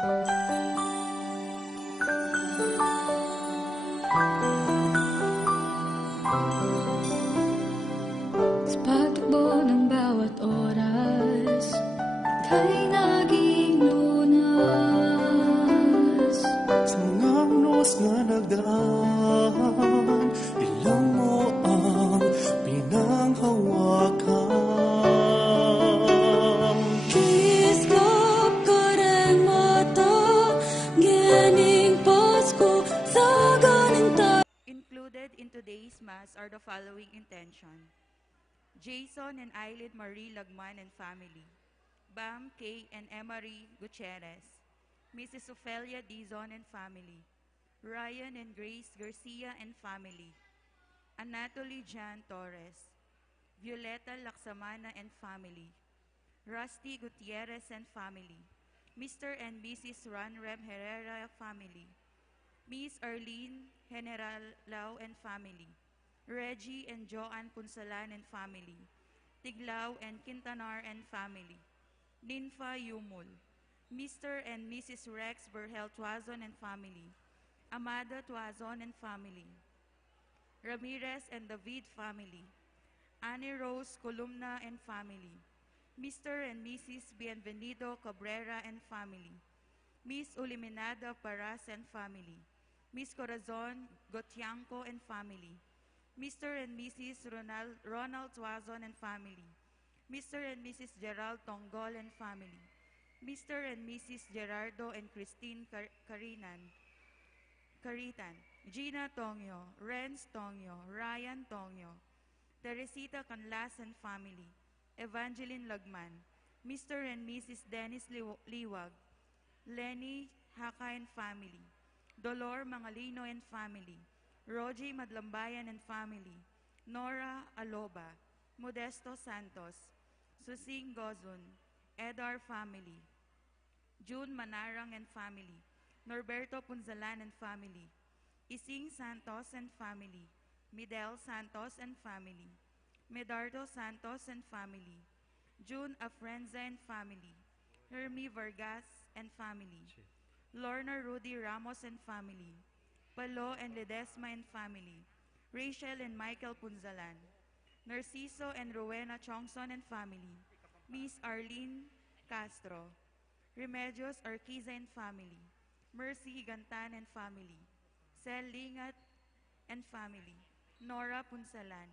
Sa pagtakbo ng bawat oras, ika'y naging lunas. Sa mga unos na nagdaan, ilong mo ang pinanghawakan. Kislap ka rin mata, gining Pasko, saganin tayo. Included in today's Mass are the following intention: Jason and Eileen Marie Lagman and family, Bam, Kay, and Emery Gutierrez, Mrs. Ophelia Dizon and family, Ryan and Grace Garcia and family, Anatoly Jan Torres, Violeta Laksamana and family, Rusty Gutierrez and family, Mr. and Mrs. Ranrem Herrera family, Miss Arlene General Lau and family, Reggie and Joanne Punsalan and family, Tiglao and Quintanar and family, Ninfa Yumul, Mr. and Mrs. Rex Berhel Tuazon and family, Amada Tuazon and family, Ramirez and David family, Annie Rose Columna and family, Mr. and Mrs. Bienvenido Cabrera and family, Miss Uliminada Paras and family, Miss Corazon Gotianco and family, Mr. and Mrs. Ronald Tuazon and family, Mr. and Mrs. Gerald Tongol and family, Mr. and Mrs. Gerardo and Christine Caritan, Gina Tongyo, Renz Tongyo, Ryan Tongyo, Teresita Canlas and family, Evangeline Lagman, Mr. and Mrs. Dennis Liwag, Lenny Haka and family, Dolor Mangalino and family, Rogie Madlambayan and family, Nora Aloba, Modesto Santos, Susing Gozun, Edar family, June Manarang and family, Norberto Punzalan and family, Ising Santos and family, Midel Santos and family, Medardo Santos and family, June Afrenza and family, Hermie Vargas and family, Lorna Rudy Ramos and family, Palo and Ledesma and family, Rachel and Michael Punzalan, Narciso and Rowena Chongson and family, Miss Arlene Castro, Remedios Arquiza and family, Mercy Higantan and family, Sel Lingat and family, Nora Punsalan,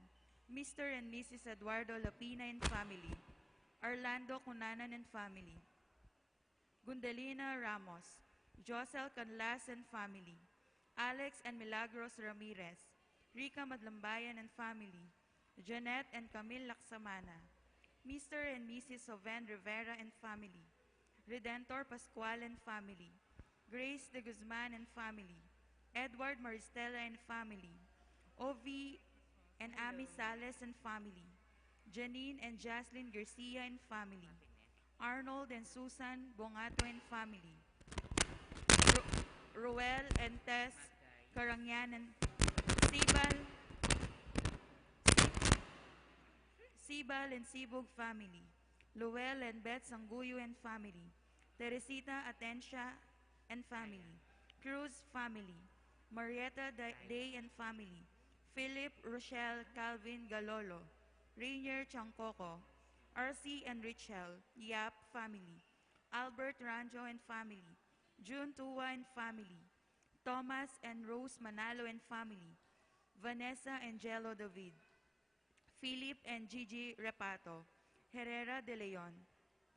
Mr. and Mrs. Eduardo Lapina and family, Orlando Cunanan and family, Gundalina Ramos, Josel Canlas and family, Alex and Milagros Ramirez, Rica Madlambayan and family, Janet and Camille Laksamana, Mr. and Mrs. Soven Rivera and family, Redentor Pascual and family, Grace de Guzman and family, Edward Maristela and family, Ovi and Ami Sales and family, Janine and Jaslyn Garcia and family, Arnold and Susan Bongato and family, Roel and Tess Karangyan and Sibal and Sibog family, Luel and Beth Sanguyo and family, Teresita Atencia and family, Cruz family, Marietta Day and family, Philip Rochelle Calvin Galolo, Rainier Changcoco, RC and Richel Yap family, Albert Ranjo and family, June Tua and family, Thomas and Rose Manalo and family, Vanessa and Jello David, Philip and Gigi Repato, Herrera de Leon,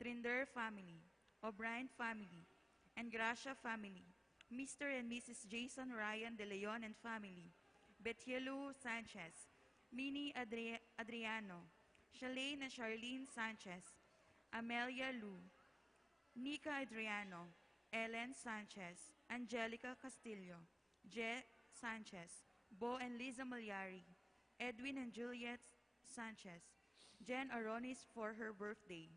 Trinder family, O'Brien family, and Gracia family, Mr. and Mrs. Jason Ryan de Leon and family, Betielu Sanchez, Minnie Adriano, Shalane and Charlene Sanchez, Amelia Lu, Nika Adriano, Ellen Sanchez, Angelica Castillo, Je Sanchez, Bo and Liza Malyari, Edwin and Juliet Sanchez, Jen Aronis for her birthday,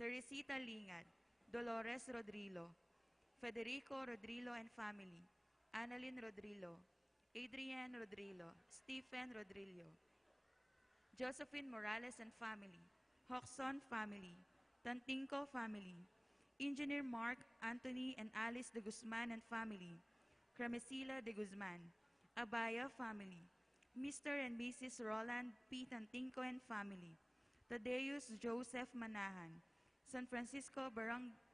Teresita Lingad, Dolores Rodrilo, Federico Rodrilo and family, Annalyn Rodrilo, Adrian Rodrilo, Stephen Rodrilo, Josephine Morales and family, Hoxon family, Tantinko family, Engineer Mark Anthony and Alice de Guzman and family, Cremesila de Guzman, Abaya family, Mr. and Mrs. Roland P. Tantinco and family, Tadeus Joseph Manahan, San Francisco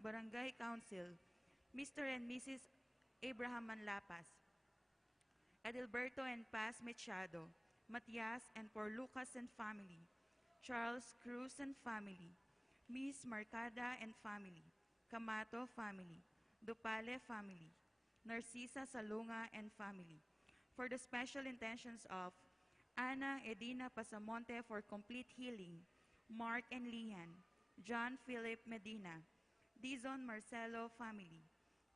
Barangay Council, Mr. and Mrs. Abraham Manlapas, Edilberto and Paz Machado, Matias and Por Lucas and family, Charles Cruz and family, Miss Marcada and family, Camato family, Dupale family, Narcisa Salunga and family, for the special intentions of Ana Edina Pasamonte for complete healing, Mark and Lian, John Philip Medina, Dizon Marcelo family,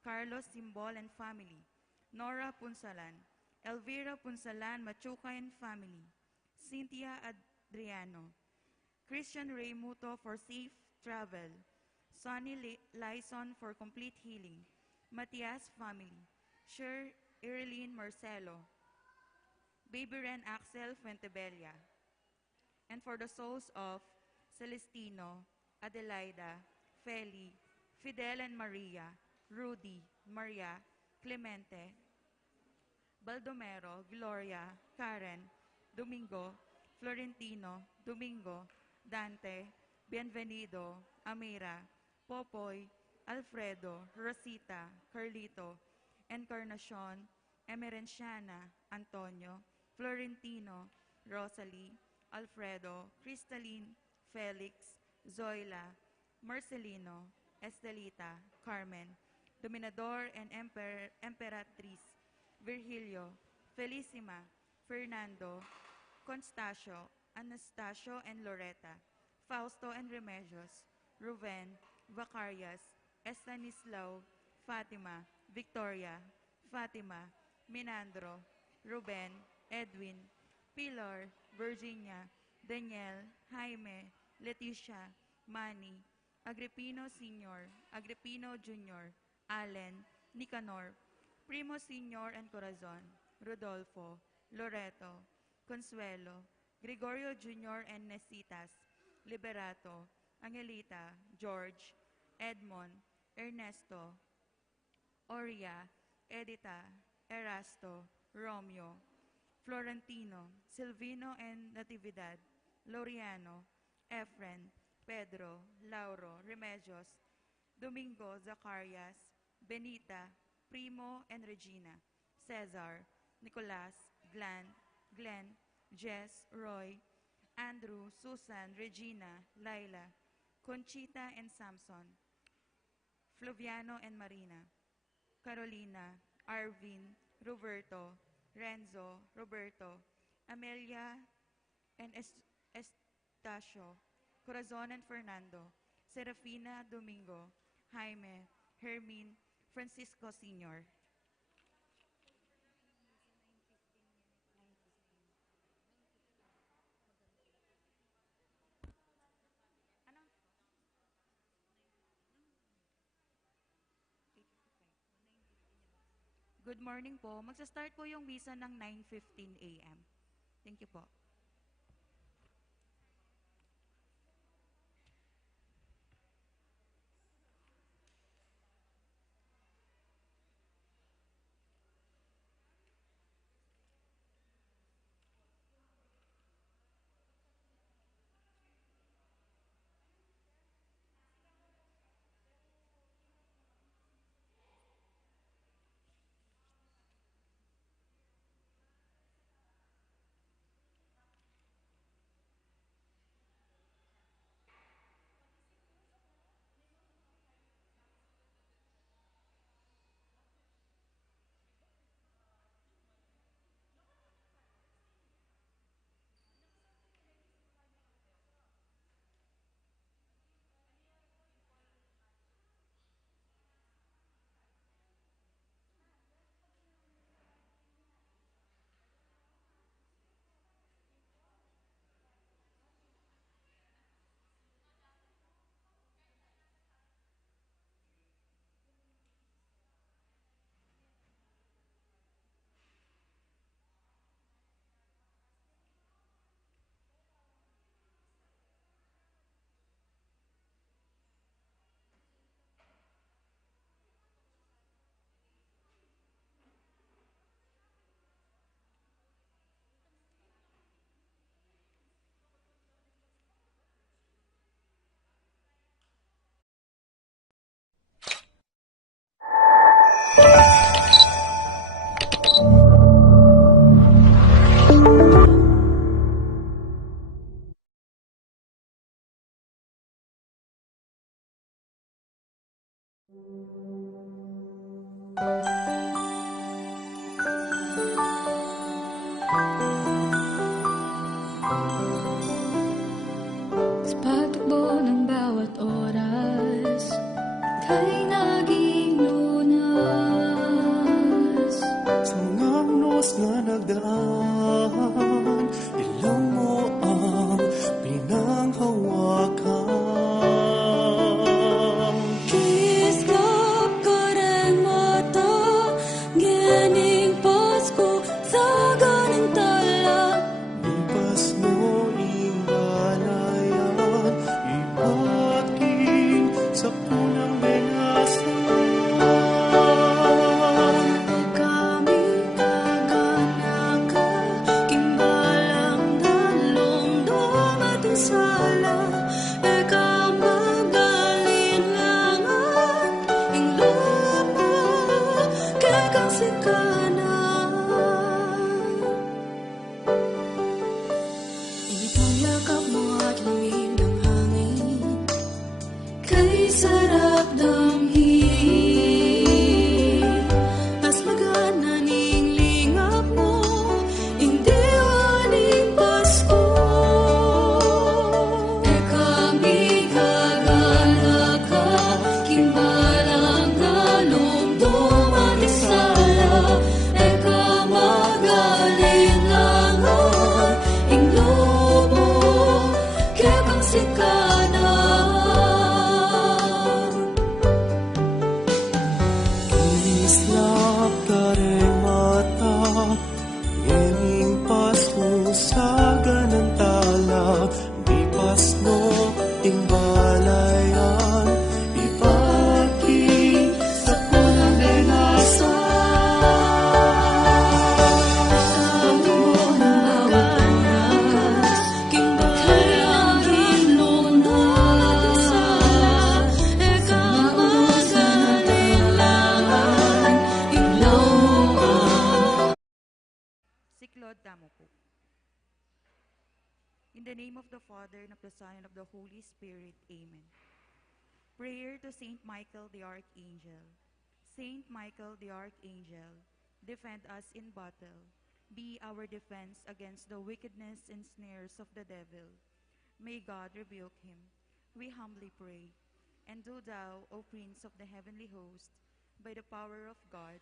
Carlos Simbol and family, Nora Punsalan, Elvira Punsalan Machuca and family, Cynthia Adriano, Christian Raymuto for safe travel, Sonny Lyson for complete healing, Matias family, Sher Ireline Marcelo, Baby Ren Axel Fuentebella, and for the souls of Celestino, Adelaida, Feli, Fidel and Maria, Rudy, Maria, Clemente, Baldomero, Gloria, Karen, Domingo, Florentino, Domingo, Dante, Bienvenido, Amira, Popoy, Alfredo, Rosita, Carlito, Encarnacion, Emerenciana, Antonio, Florentino, Rosalie, Alfredo, Cristaline, Felix, Zoila, Marcelino, Estelita, Carmen, Dominador and Emperatriz, Virgilio, Felicima, Fernando, Constacio, Anastasio and Loretta, Fausto and Remedios, Ruben, Vacarias, Estanislao, Fatima, Victoria, Fatima, Minandro, Ruben, Edwin, Pilar, Virginia, Daniel, Jaime, Leticia, Manny, Agripino Sr., Agripino Jr., Allen, Nicanor, Primo Sr. and Corazon, Rodolfo, Loreto, Consuelo, Gregorio Jr. and Nesitas, Liberato, Angelita, George, Edmond, Ernesto, Oria, Edita, Erasto, Romeo, Florentino, Silvino and Natividad, Loriano, Efren, Pedro, Lauro, Remedios, Domingo, Zacarias, Benita, Primo and Regina, Cesar, Nicolas, Glenn, Jess, Roy, Andrew, Susan, Regina, Laila, Conchita and Samson, Flaviano and Marina, Carolina, Arvin, Roberto, Renzo, Roberto, Amelia and Estacio, Corazon and Fernando, Serafina Domingo, Jaime, Hermine, Francisco Sr. Good morning po. Magsa-start po yung misa ng 9:15 a.m. Thank you po. Sa pagtakbo ng bawat oras, ika'y naging lunas. Sa mga unos na nagdaan, ilaw mo ang pinanghawakan. Kislap ka rin mata, gining Pasko, saganang tala. Lipas mo imbalayan, ipating sa punang benasan. Kami kaganaka, kimbalang dalong dumating sala. Ikaw magalinlangan, ing lupa, kekang sikanan. Itong yakap mo at lamig ng hangin, kay sarap damhin. As magana ning lingap mo, hindi aning Pasko. E kami kagana ka, kimbalang galong dumating sala. E ka magalinlangan, ing lumo, kekang sikanan. Islap ka rin mata, ngening Pasko sa ganantala. Di pasno imbalayan, ipaki sa punang benasan. Siklod damo po. In the name of the Father, and of the Son, and of the Holy Spirit. Amen. Prayer to Saint Michael the Archangel. Saint Michael the Archangel, defend us in battle. Be our defense against the wickedness and snares of the devil. May God rebuke him. We humbly pray. And do thou, O Prince of the heavenly host, by the power of God,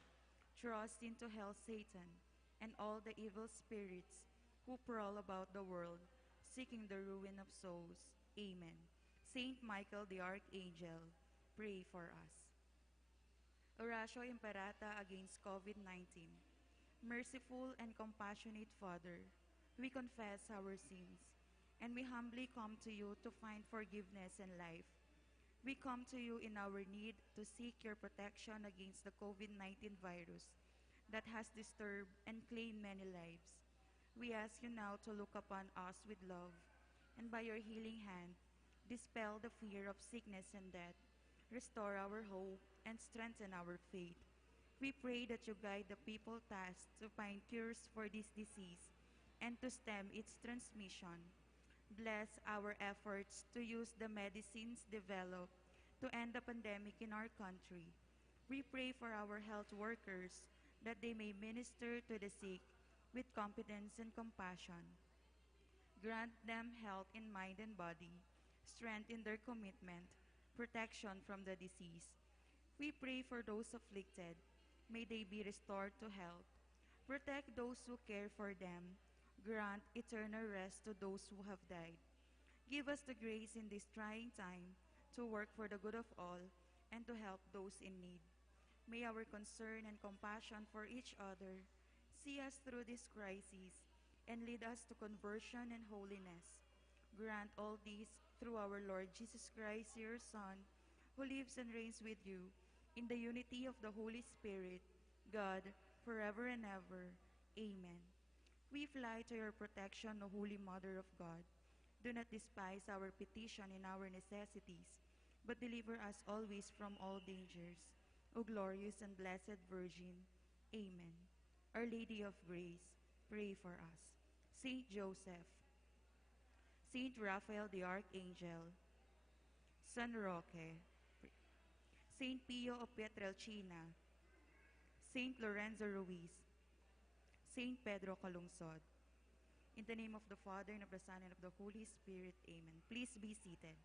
thrust into hell Satan and all the evil spirits who prowl about the world, seeking the ruin of souls. Amen. Saint Michael the Archangel, pray for us. Oratio Imperata against COVID-19. Merciful and compassionate Father, we confess our sins, and we humbly come to you to find forgiveness and life. We come to you in our need to seek your protection against the COVID-19 virus that has disturbed and claimed many lives. We ask you now to look upon us with love, and by your healing hand, dispel the fear of sickness and death, restore our hope, and strengthen our faith. We pray that you guide the people tasked to find cures for this disease and to stem its transmission. Bless our efforts to use the medicines developed to end the pandemic in our country. We pray for our health workers that they may minister to the sick with competence and compassion. Grant them health in mind and body, strength in their commitment, protection from the disease. We pray for those afflicted. May they be restored to health. Protect those who care for them. Grant eternal rest to those who have died. Give us the grace in this trying time to work for the good of all and to help those in need. May our concern and compassion for each other see us through this crisis and lead us to conversion and holiness. Grant all these through our Lord Jesus Christ, your Son, who lives and reigns with you in the unity of the Holy Spirit, God, forever and ever. Amen. We fly to your protection, O Holy Mother of God. Do not despise our petition in our necessities, but deliver us always from all dangers. O glorious and blessed Virgin. Amen. Our Lady of Grace, pray for us. Saint Joseph, Saint Raphael the Archangel, San Roque, Saint Pio of Pietrelcina, Saint Lorenzo Ruiz, Saint Pedro Calungsod. In the name of the Father, and of the Son, and of the Holy Spirit, amen. Please be seated.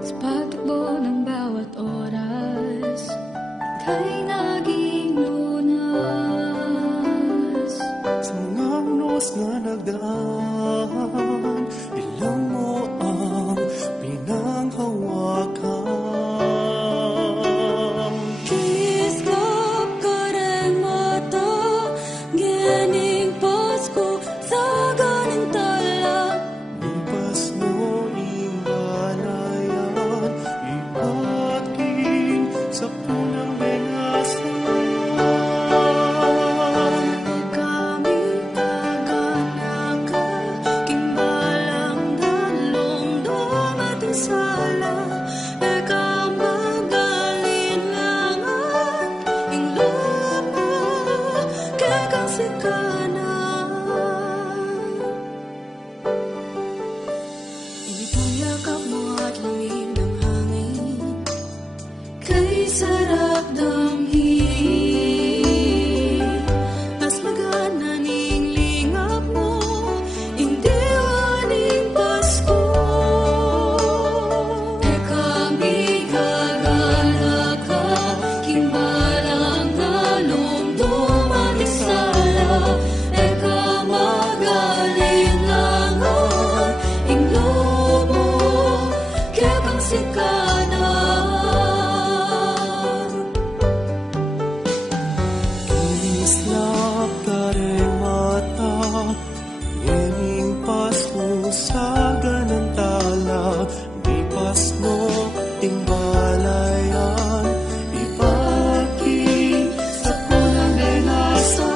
Sa pagtakbo ng bawat oras, kay naging lunas. Sa mga unos na nagdaan, ilang mo ang pinanghawakan. Kislap ka rin mata, gining Pasko sa ganintala. Lipas mo imbalayan, ipaking sa punang bengasan. Kami taganang kasikanan. Islap kareng mata, ngening paso sa ganantala, di pasno timbalayan, ipaki sa kulang denasa.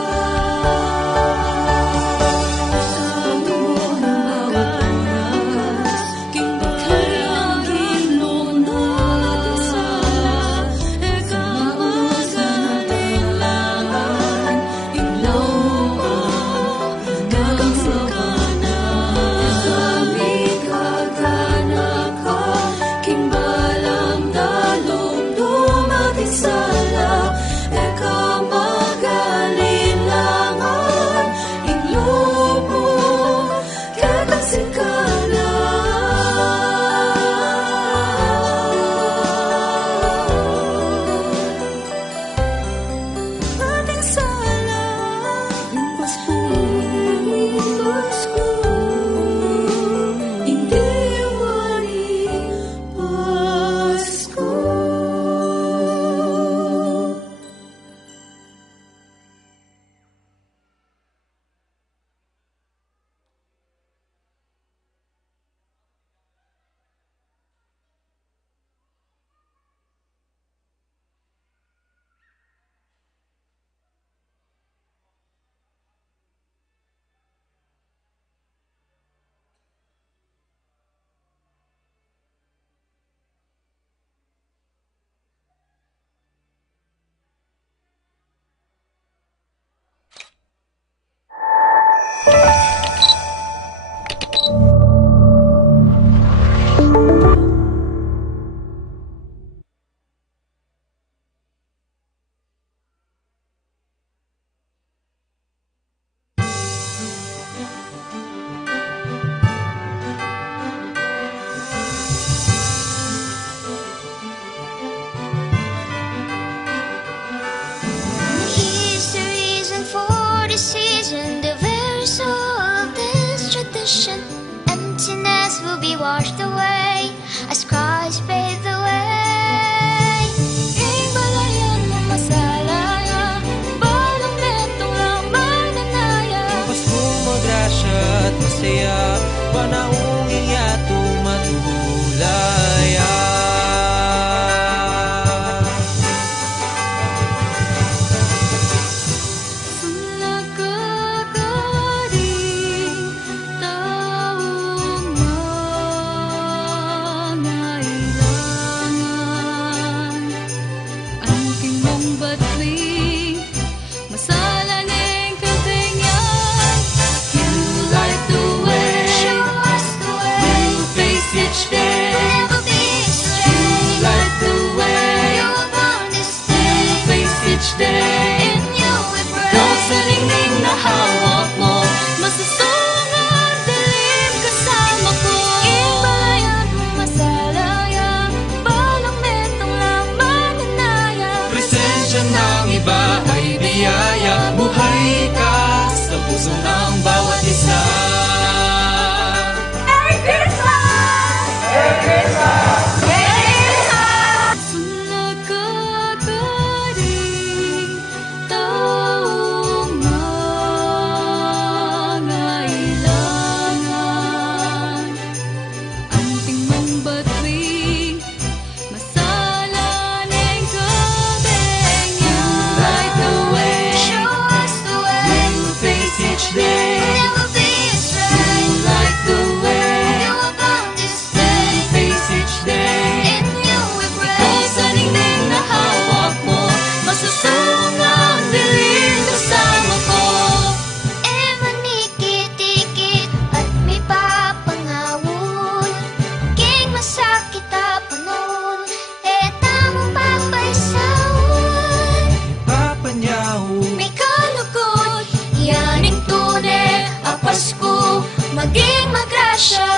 Here's the reason for the season, the very soul of this tradition. Emptiness will be washed away as skies fade away. Himalayan mo masalaya, balong netong lang mananaya. Pasko magrasya at masaya, panahong iyato matulaya. Nakakaring taong mangailangan, ang tingmong batling masalaning katingyan. You light the way, Show us the way, we'll face each day. never be astray. Light the way, You upon this day, face each day. in you we pray. Ikaw sa ningning na hawak mo, masusunod dilim kasama ko. Himalayan mo masalaya, balong netong lang mananaya. Presensya ng iba ay biyaya, buhay ka sa puso ng bawat isa. Merry Christmas! Merry Christmas! Merry Christmas! Nakakaring taong mangailangan, ang tingmong batwing masalaning katingyan. Light the way, Show us the way, we'll face each day. never be astray. Light the way, You upon this day, face each day. in you we pray. Ikaw sa ningning na hawak mo, masusunod dilim kasama ko. Manikit-ikit at may papangawon, king masakit na panahon, tamang papaisawan. Papanyahu, May kalugod, yaning tunay, ang Pasko, maging magrasya.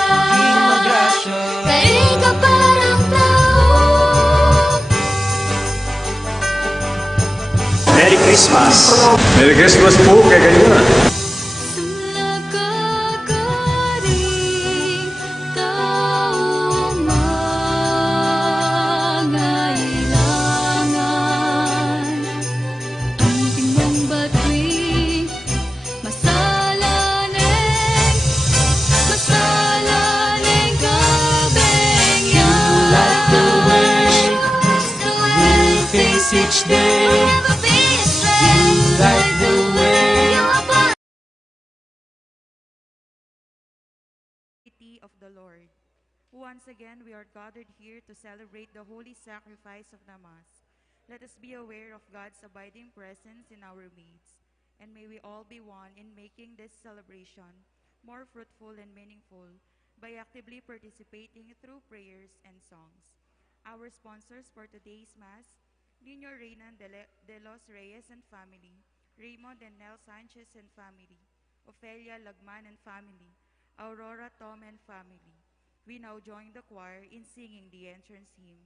magrasya. Karing ka parang taon. Merry Christmas! Merry Christmas po kay kanina. Nakakaring taong us each day. Never be astray. Light the way. You are born. Of the Lord. Once again, we are gathered here to celebrate the holy sacrifice of the Mass. Let us be aware of God's abiding presence in our midst, and may we all be one in making this celebration more fruitful and meaningful by actively participating through prayers and songs. Our sponsors for today's Mass, Nino Reynan de los Reyes and family, Raymond and Nel Sanchez and family, Ofelia Lagman and family, Aurora Tom and family. We now join the choir in singing the entrance hymn.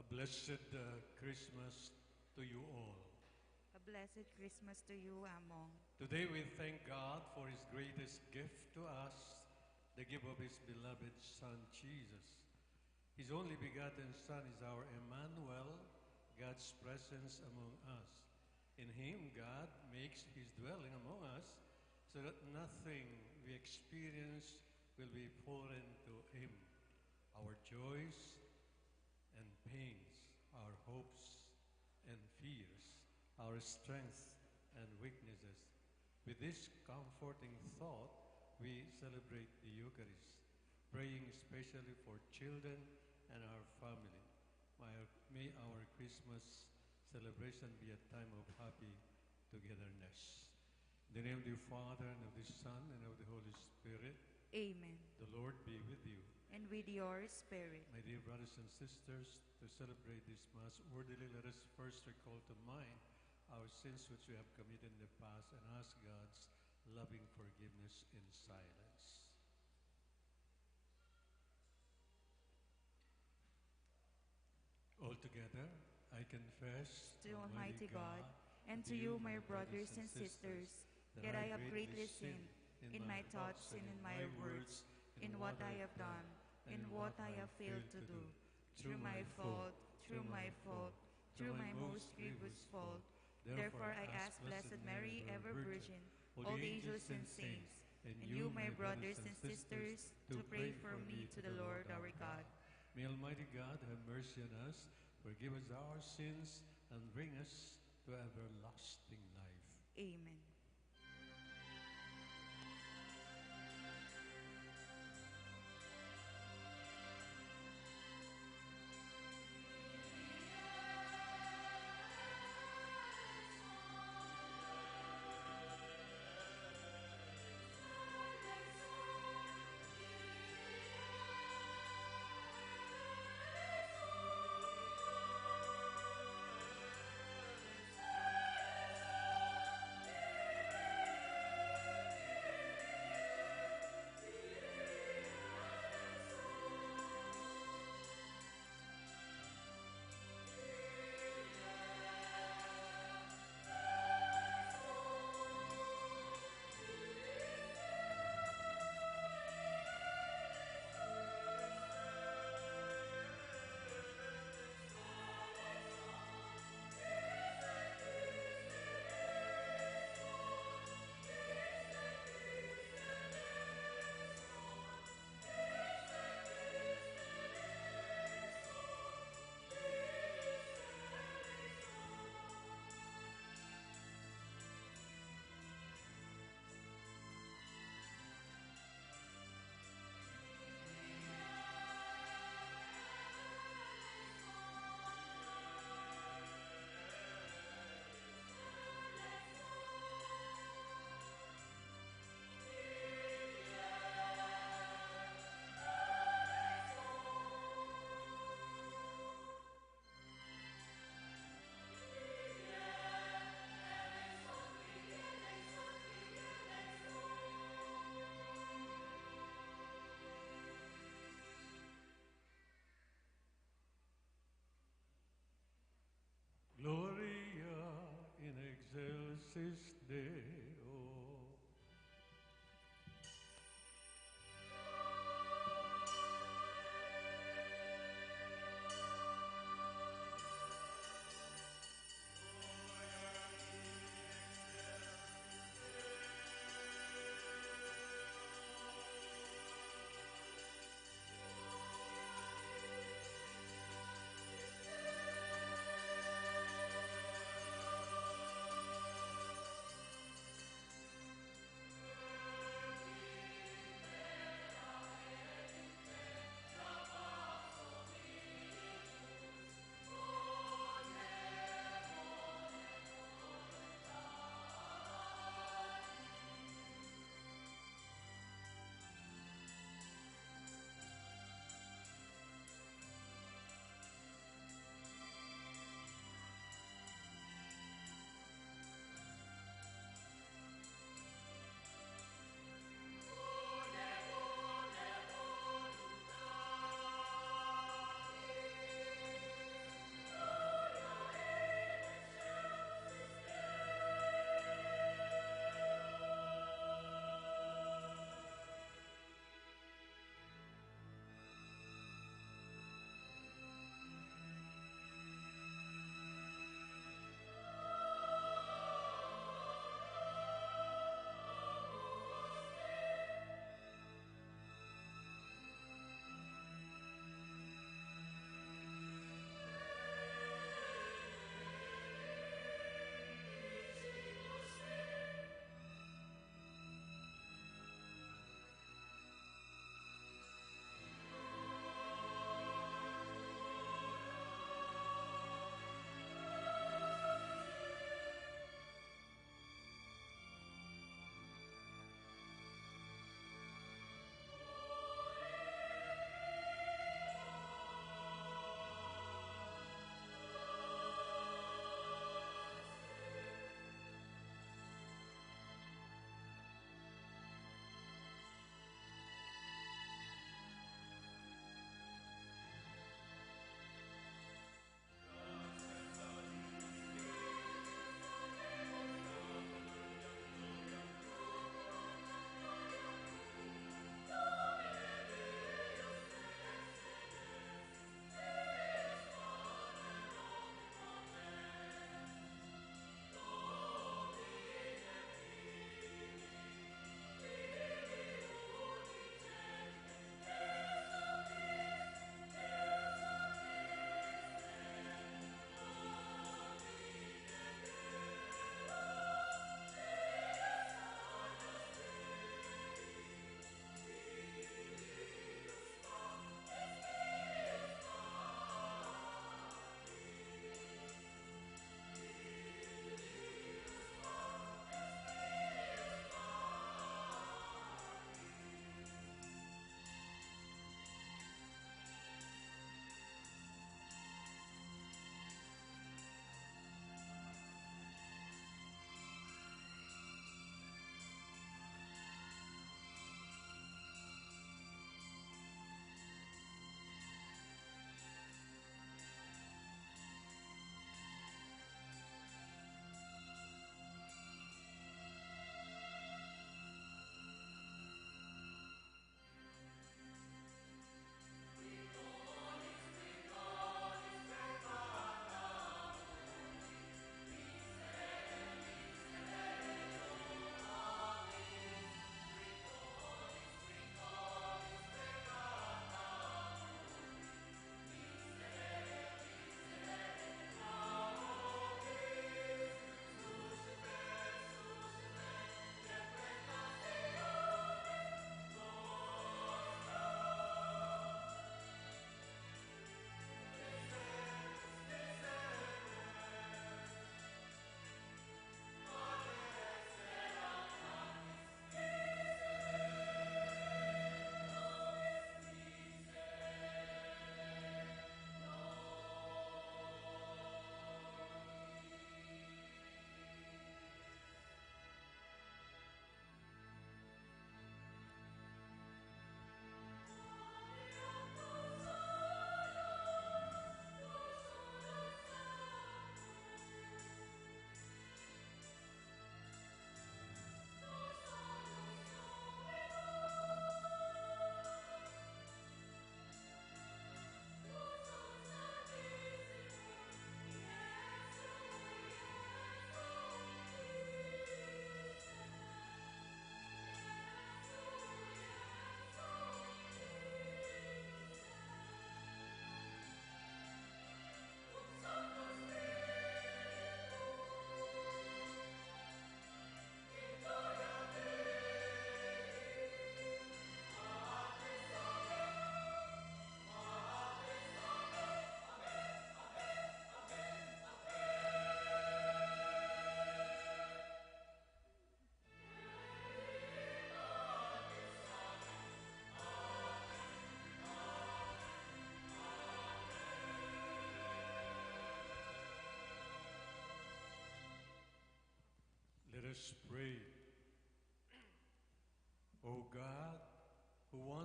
A blessed Christmas to you all. A blessed Christmas to you, Among. Today we thank God for His greatest gift to us, the gift of His beloved Son, Jesus. His only begotten Son is our Emmanuel, God's presence among us. In Him, God makes His dwelling among us so that nothing we experience will be foreign to Him. Our joys and pains, our hopes and fears, our strengths and weaknesses. With this comforting thought, we celebrate the Eucharist, praying especially for children and our family. May our Christmas celebration be a time of happy togetherness. In the name of the Father, and of the Son, and of the Holy Spirit. Amen. The Lord be with you. And with your spirit. My dear brothers and sisters, to celebrate this Mass orderly, let us first recall to mind our sins which we have committed in the past and ask God's loving forgiveness in silence. Altogether, I confess To Almighty God, and to you, my brothers and sisters, that I have greatly sinned in my thoughts and in my words, in what I have done, in what I have failed to do, through my fault, through my most grievous fault. Therefore I ask Blessed Mary, ever Virgin, all the angels and saints, and you, my brothers and sisters, to pray for me to the Lord our God. May Almighty God have mercy on us, forgive us our sins, and bring us to everlasting life. Amen. Deo.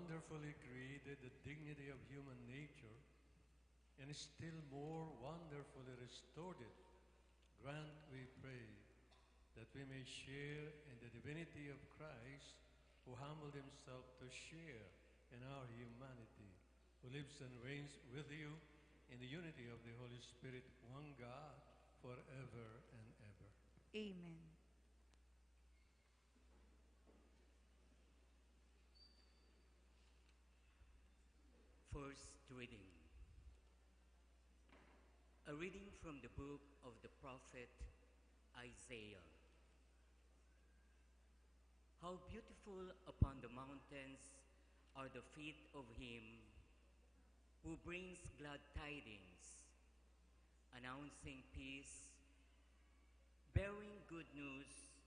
wonderfully created the dignity of human nature and still more wonderfully restored it, grant, we pray, that we may share in the divinity of Christ, who humbled himself to share in our humanity, who lives and reigns with you in the unity of the Holy Spirit, one God, forever and ever. Amen. First reading. A reading from the book of the prophet Isaiah. How beautiful upon the mountains are the feet of him who brings glad tidings, announcing peace, bearing good news,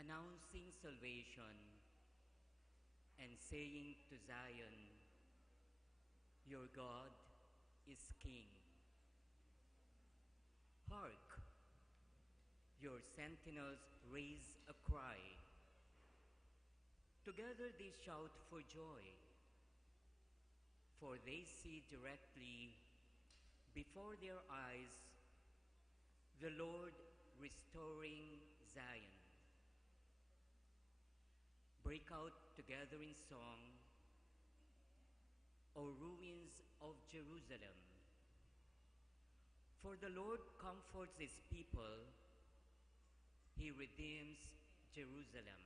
announcing salvation, and saying to Zion, your God is King. Hark! Your sentinels raise a cry. Together they shout for joy, for they see directly before their eyes the Lord restoring Zion. Break out together in song, O ruins of Jerusalem. For the Lord comforts his people, he redeems Jerusalem.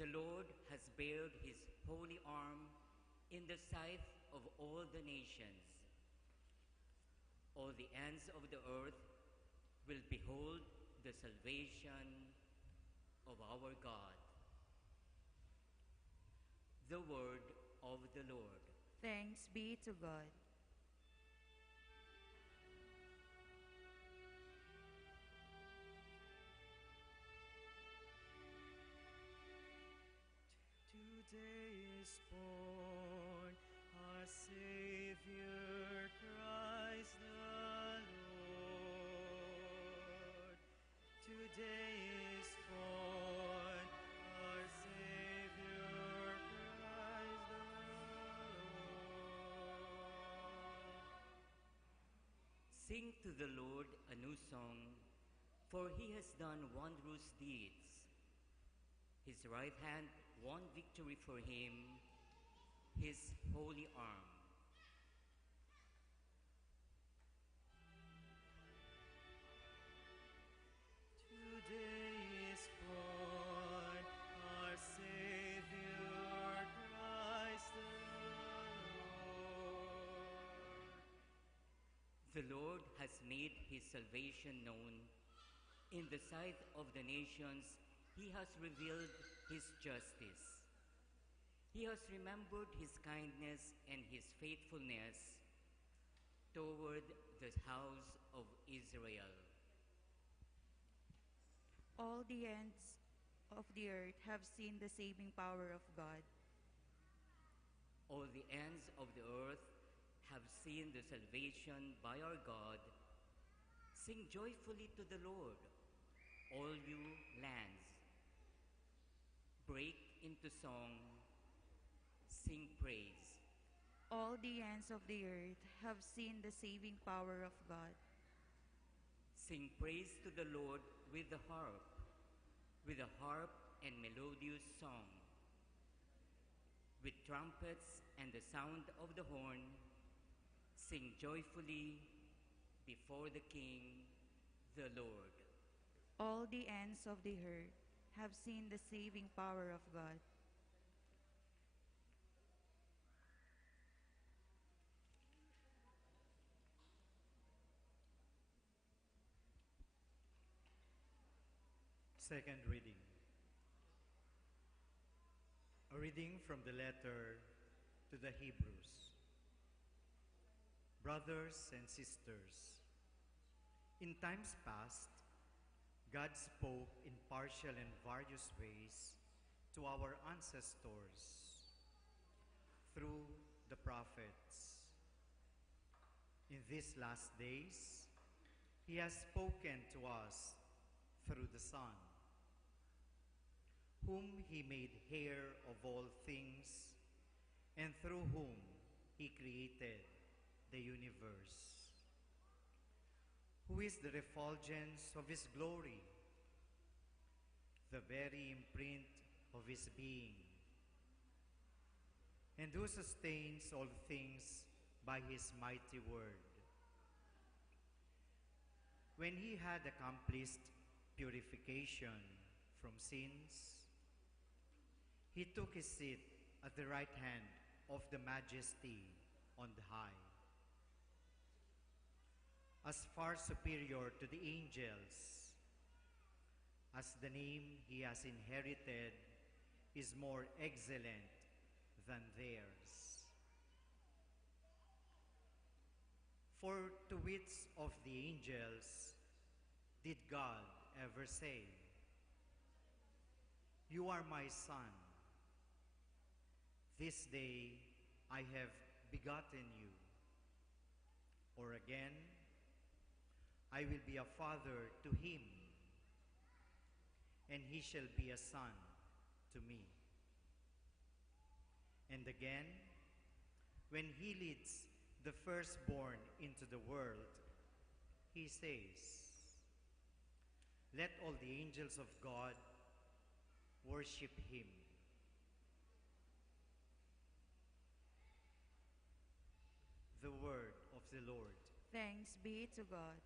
The Lord has bared his holy arm in the sight of all the nations. All the ends of the earth will behold the salvation of our God. The word of the Lord. Thanks be to God. Today is born our Savior, Christ the Lord. Today is born our Savior, Christ the Lord. Sing to the Lord a new song, for he has done wondrous deeds. His right hand won victory for him, his holy arm. Today is born our Savior, Christ the Lord. The Lord has made his salvation known. In the sight of the nations, he has revealed his justice. He has remembered his kindness and his faithfulness toward the house of Israel. All the ends of the earth have seen the saving power of God. All the ends of the earth have seen the salvation by our God. Sing joyfully to the Lord, all you lands. Break into song, sing praise. All the ends of the earth have seen the saving power of God. Sing praise to the Lord with the harp and melodious song. With trumpets and the sound of the horn, sing joyfully before the King, the Lord. All the ends of the earth have seen the saving power of God. Second reading. A reading from the letter to the Hebrews. Brothers and sisters, in times past, God spoke in partial and various ways to our ancestors through the prophets. In these last days, he has spoken to us through the Son, whom he made heir of all things, and through whom he created the universe, who is the refulgence of his glory, the very imprint of his being, and who sustains all things by his mighty word. When he had accomplished purification from sins, he took his seat at the right hand of the Majesty on the high. As far superior to the angels, as the name he has inherited is more excellent than theirs. For to which of the angels did God ever say, "You are my son. This day I have begotten you"? Or again, "I will be a father to him, and he shall be a son to me"? And again, when he leads the firstborn into the world, he says, "Let all the angels of God worship him." The word of the Lord. Thanks be to God.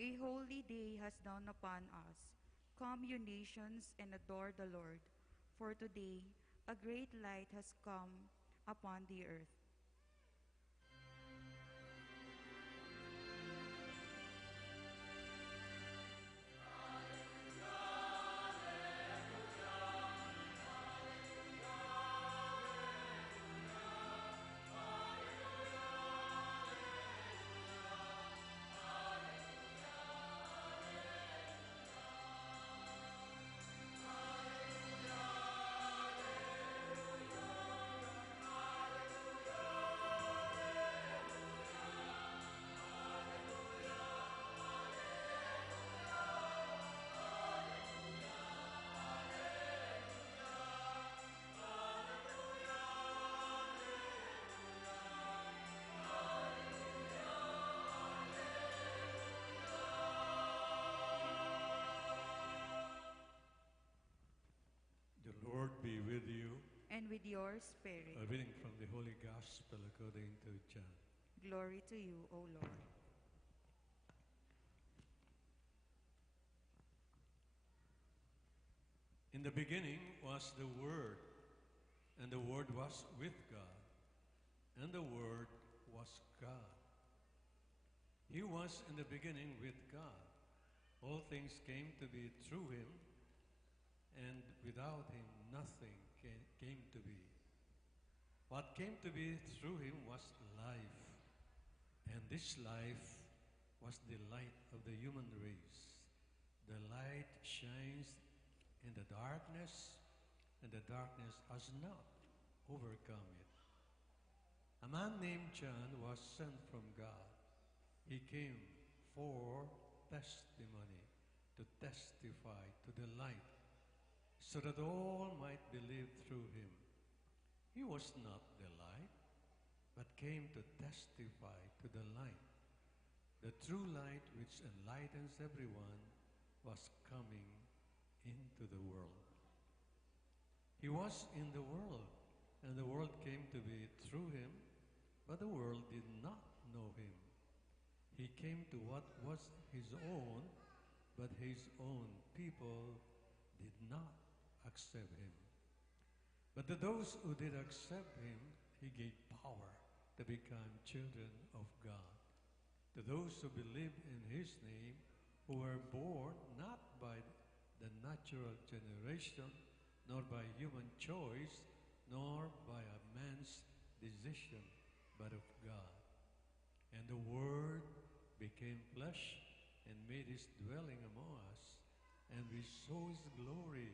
A holy day has dawned upon us. Come, you nations, and adore the Lord. For today a great light has come upon the earth. The Lord be with you. And with your spirit. A reading from the Holy Gospel according to John. Glory to you, O Lord. In the beginning was the Word, and the Word was with God, and the Word was God. He was in the beginning with God. All things came to be through him, and without him nothing came to be. What came to be through him was life, and this life was the light of the human race. The light shines in the darkness, and the darkness has not overcome it. A man named John was sent from God. He came for testimony, to testify to the light, so that all might believe through him. He was not the light, but came to testify to the light. The true light which enlightens everyone was coming into the world. He was in the world, and the world came to be through him, but the world did not know him. He came to what was his own, but his own people did not accept him. But to those who did accept him, he gave power to become children of God. To those who believed in his name, who were born not by the natural generation, nor by human choice, nor by a man's decision, but of God. And the Word became flesh and made his dwelling among us, and we saw his glory,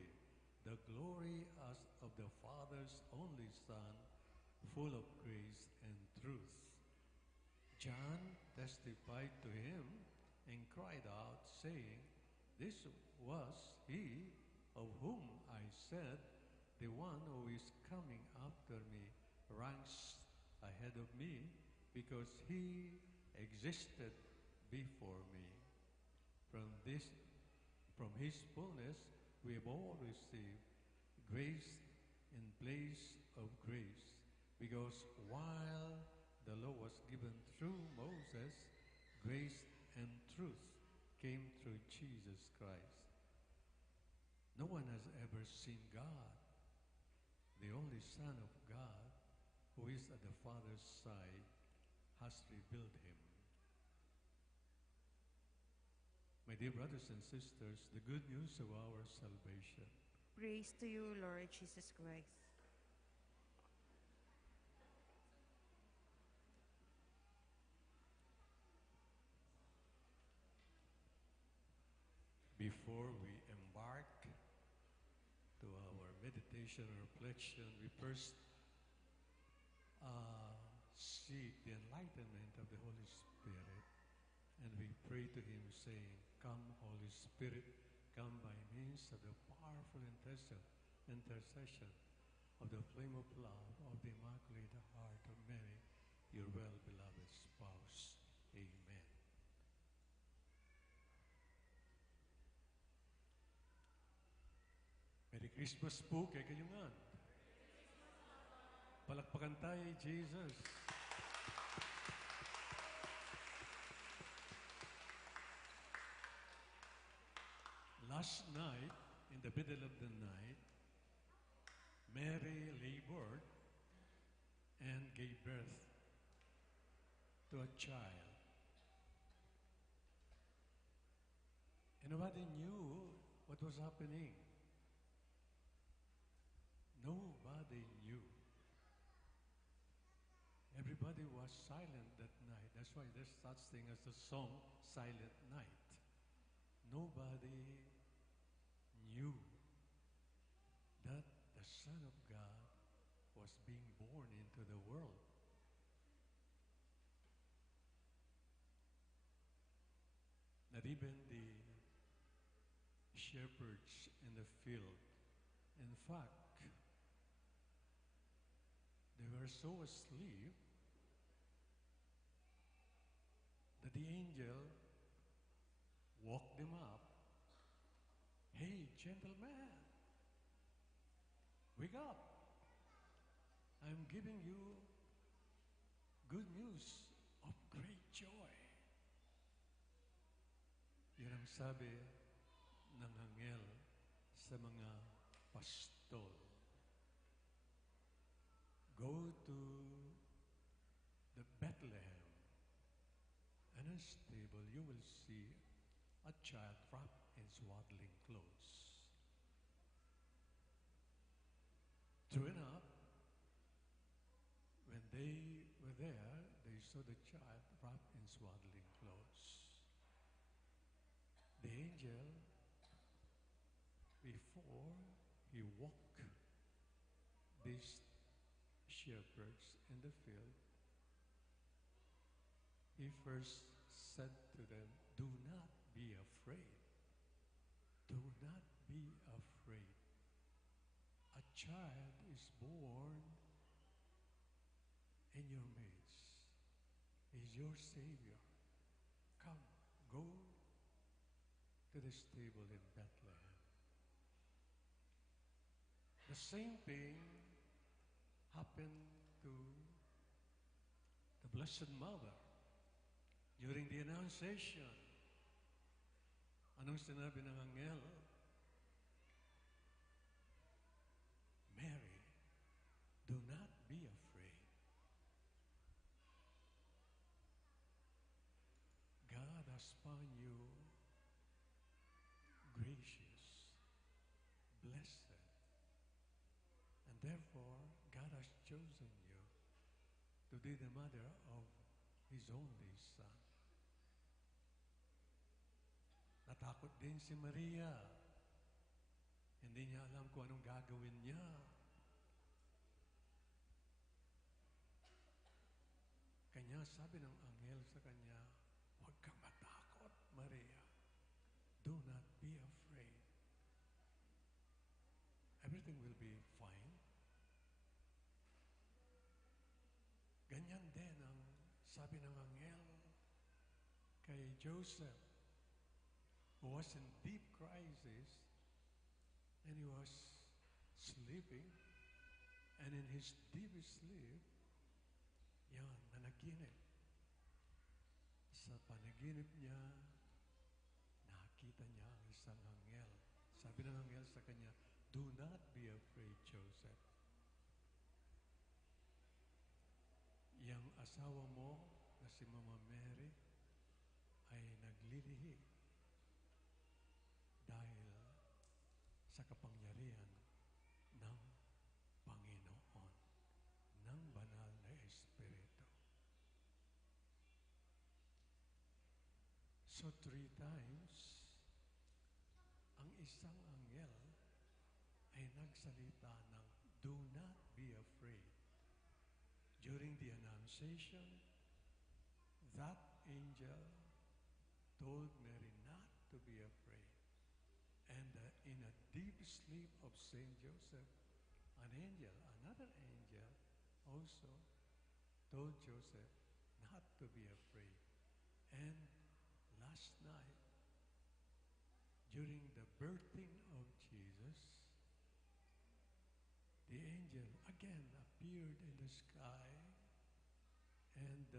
the glory as of the Father's only Son, full of grace and truth. John testified to him and cried out, saying, "This was he of whom I said, the one who is coming after me ranks ahead of me, because he existed before me." From his fullness we have all received grace in place of grace, because while the law was given through Moses, grace and truth came through Jesus Christ. No one has ever seen God, the only Son of God, who is at the Father's side, has revealed him. My dear brothers and sisters, the good news of our salvation. Praise to you, Lord Jesus Christ. Before we embark to our meditation or reflection, we first seek the enlightenment of the Holy Spirit, and we pray to him saying, "Come, Holy Spirit, come by means of the powerful intercession of the flame of love of the Immaculate Heart of Mary, your well-beloved spouse." Amen. Merry Christmas po kay Kayungan. Palakpakan tayo, Jesus. Last night, in the middle of the night, Mary labored and gave birth to a child. And nobody knew what was happening. Nobody knew. Everybody was silent that night. That's why there's such thing as the song, Silent Night. Nobody knew that the Son of God was being born into the world. Not even the shepherds in the field. In fact, they were so asleep that the angel woke them up. "Hey, gentlemen, wake up. I'm giving you good news of great joy." Yan ang sabi ng anghel sa mga pastol. "Go to the Bethlehem, and in a stable you will see a child wrapped in swaddling clothes." True enough, when they were there, they saw the child wrapped in swaddling clothes. The angel, before he woke these shepherds in the field, he first said to them, "Do not be afraid. Do not be afraid. A child is born in your midst. He is your Savior. Come, go to the stable in Bethlehem." The same thing happened to the Blessed Mother during the Annunciation. Anong sinabi ng anghel? "Mary, do not be afraid. God has found you gracious, blessed, and therefore God has chosen you to be the mother of His only Son. Natakot din si Maria. Hindi niya alam kung anong gagawin niya. Kanya sabi ng anghel sa kanya, huwag kang matakot, Maria. Do not be afraid. Everything will be fine. Ganyan din ang sabi ng anghel kay Joseph, who was in deep crisis, and he was sleeping, and in his deep sleep, yan, nanaginip. Sa panaginip niya, nakita niya ang isang anghel. Sabi ng anghel sa kanya, do not be afraid, Joseph. Yang asawa mo na si Mama Mary ay naglilihi dahil sa kapangyarihan ng Panginoon, ng banal na Espiritu. So 3 times, ang isang anghel ay nagsalita ng, do not be afraid. During the Annunciation, that angel told Mary not to be afraid. And in a deep sleep of Saint Joseph, another angel, also told Joseph not to be afraid. And last night, during the birthing of Jesus, the angel again appeared in the sky and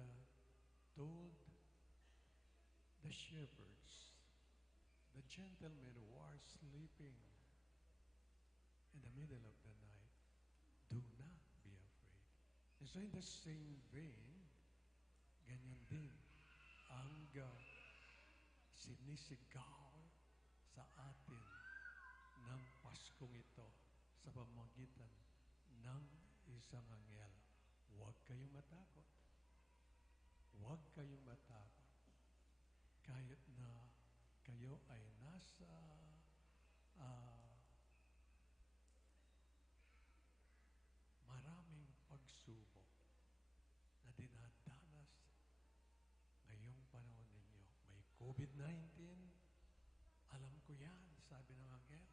told the shepherds, the gentlemen who are sleeping in the middle of the night, do not be afraid. And so in the same vein, ganyan din ang sinisigaw sa atin ng Paskong ito sa pamamagitan ng isang anghel. Huwag kayong matakot. Huwag kayong matakot. Kahit na kayo ay nasa maraming pagsubok na dinadanas ngayong panahon ninyo. May COVID-19, alam ko yan, sabi ng anghel.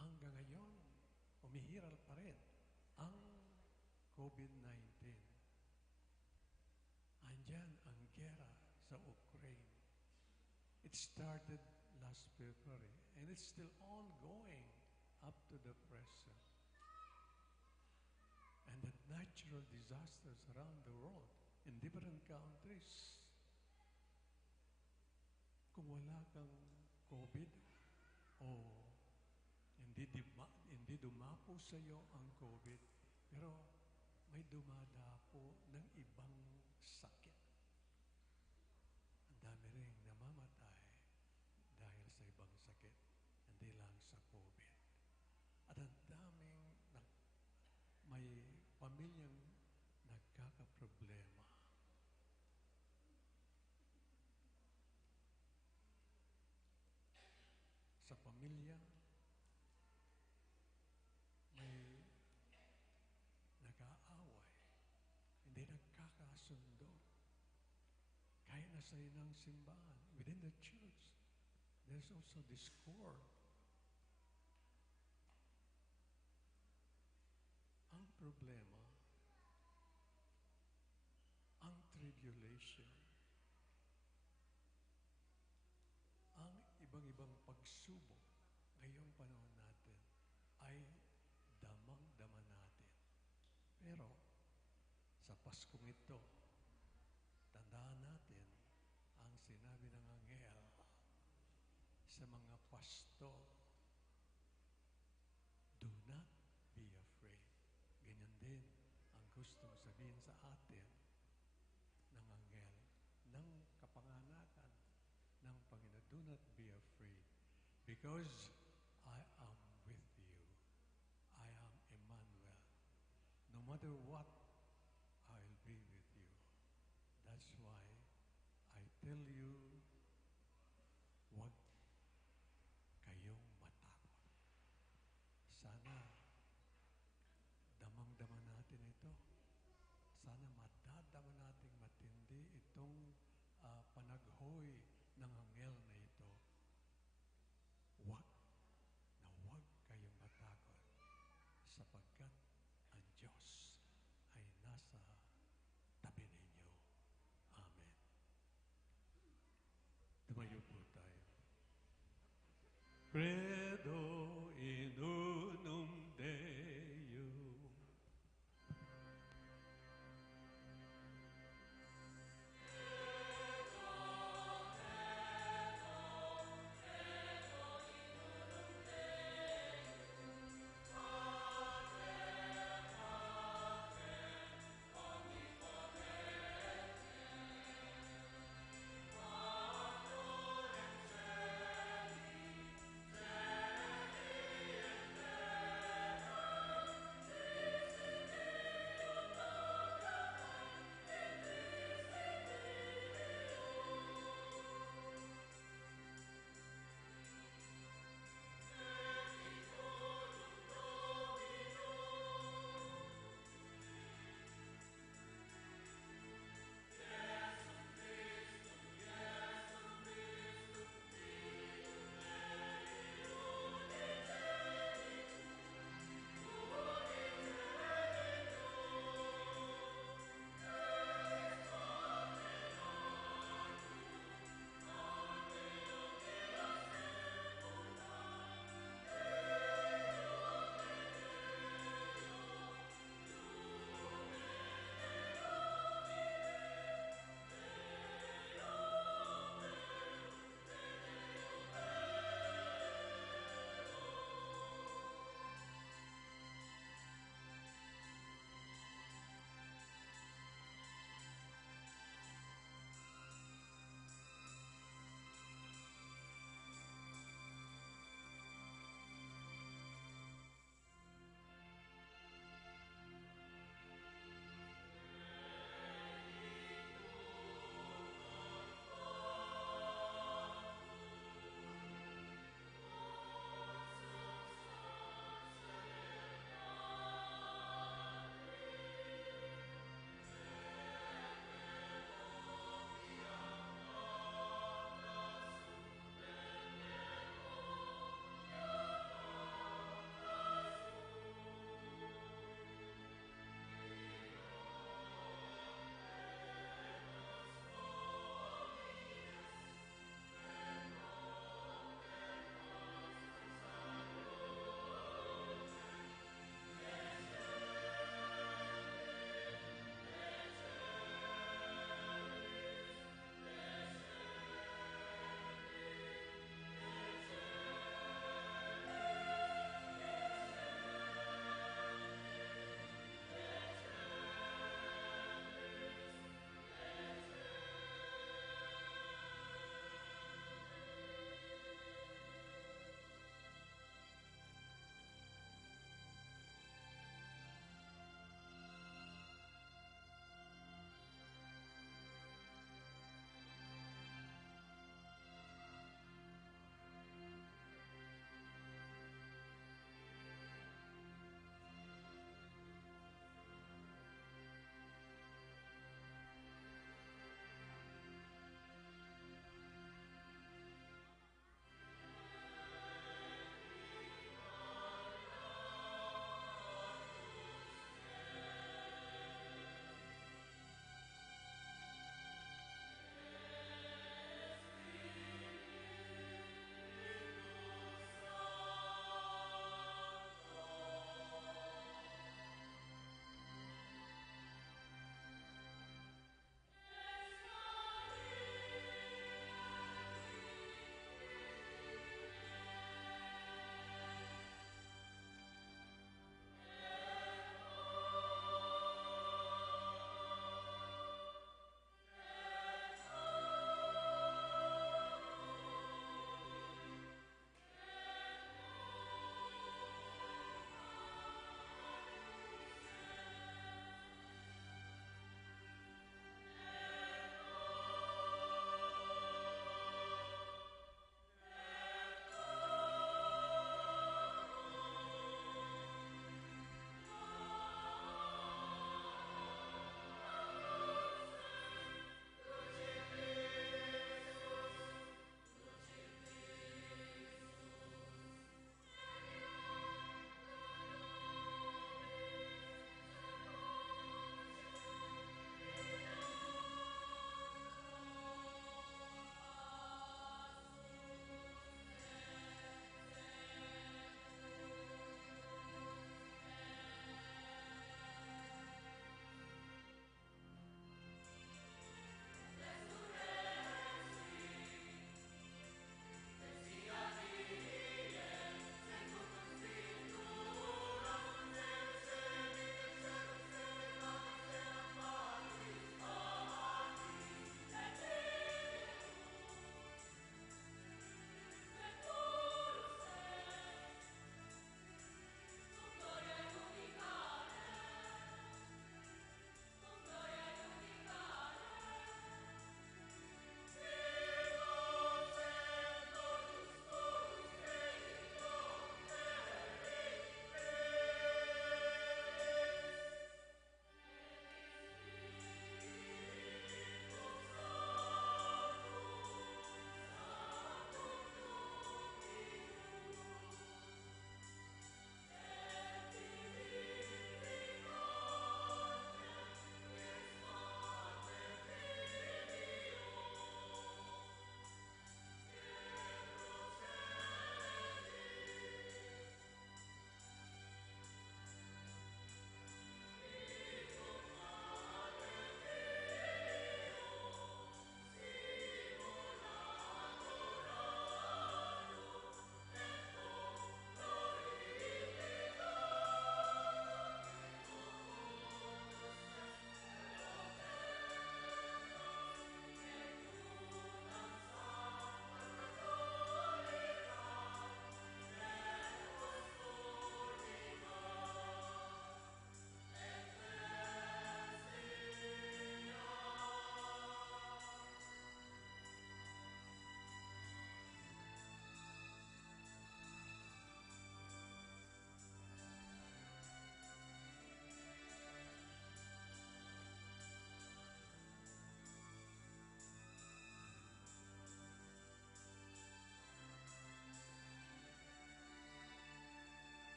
Hanggang ngayon, umihiral pa rin ang COVID-19. Andyan ang gera sa Ukraine. It started last February and it's still ongoing up to the present. And the natural disasters around the world in different countries. Kung wala kang COVID o hindi dumapo sa iyo ang COVID, pero may dumadapo ng ibang sakit. Ang dami rin namamatay dahil sa ibang sakit, hindi lang sa COVID. At ang daming may pamilyang nagkakaproblema. Sa pamilya, may nag-aaway, hindi nagkakasundo. Kahit nasa inang simbahan, within the church, there's also discord. Ang problema, ang tribulation, ang ibang-ibang pagsubok ngayong panahon natin ay damang-dama natin. Pero sa Paskong ito, tandaan natin ang sinabi ng anghel sa mga pastor, do not be afraid. Ganyan din ang gustong sabihin sa atin ng anghel ng kapanganakan ng Panginoon. Do not be afraid because I am with you. I am Emmanuel. matter what, I'll be with you. That's why I tell you, huwag kayong matakot. Sana damang-dama natin ito. Sana madadama nating matindi itong panaghoy ng anghel na ito. Huwag kayong matakot sapagkat ang Diyos ay nasa tabi ninyo. Amen.